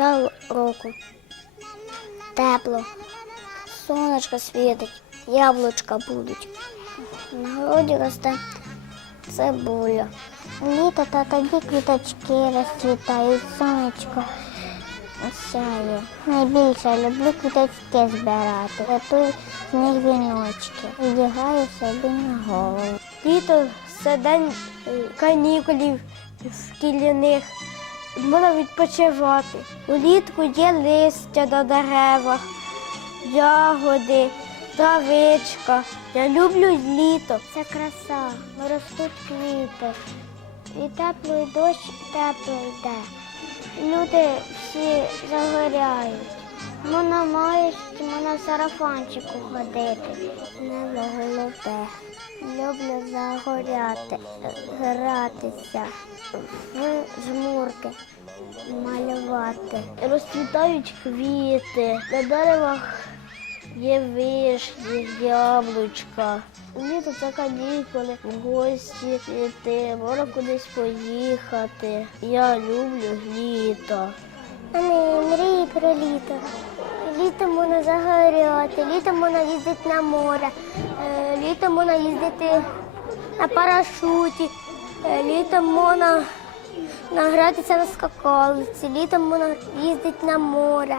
пора року. Тепло. Сонечко світить, яблучка будуть. На городі росте цибуля. Літо та тоді квіточки розцвітають, сонечко сяє. Найбільше люблю квіточки збирати. Готую з них віночки. Вдягаю собі на голову. Літо це день е, канікулів шкільних. Можна відпочивати. Улітку є листя на деревах, ягоди, травичка. Я люблю літо. Це краса, ростуть квіти. І теплий дощ тепло йде. Люди всі загоряють. Можна маєш, можна в сарафанчику ходити. Не голове. Люблю загоряти, гратися, в жмурки малювати. Розцвітають квіти, на деревах є вишні, яблучка. Літо це канікули, в гості йти, можна кудись поїхати. Я люблю літо. Про літо. Літом можна загоряти, літом можна їздити на море, е, літом можна їздити на парашуті, е, літом можна награтися на скакалці, літом можна їздити на море.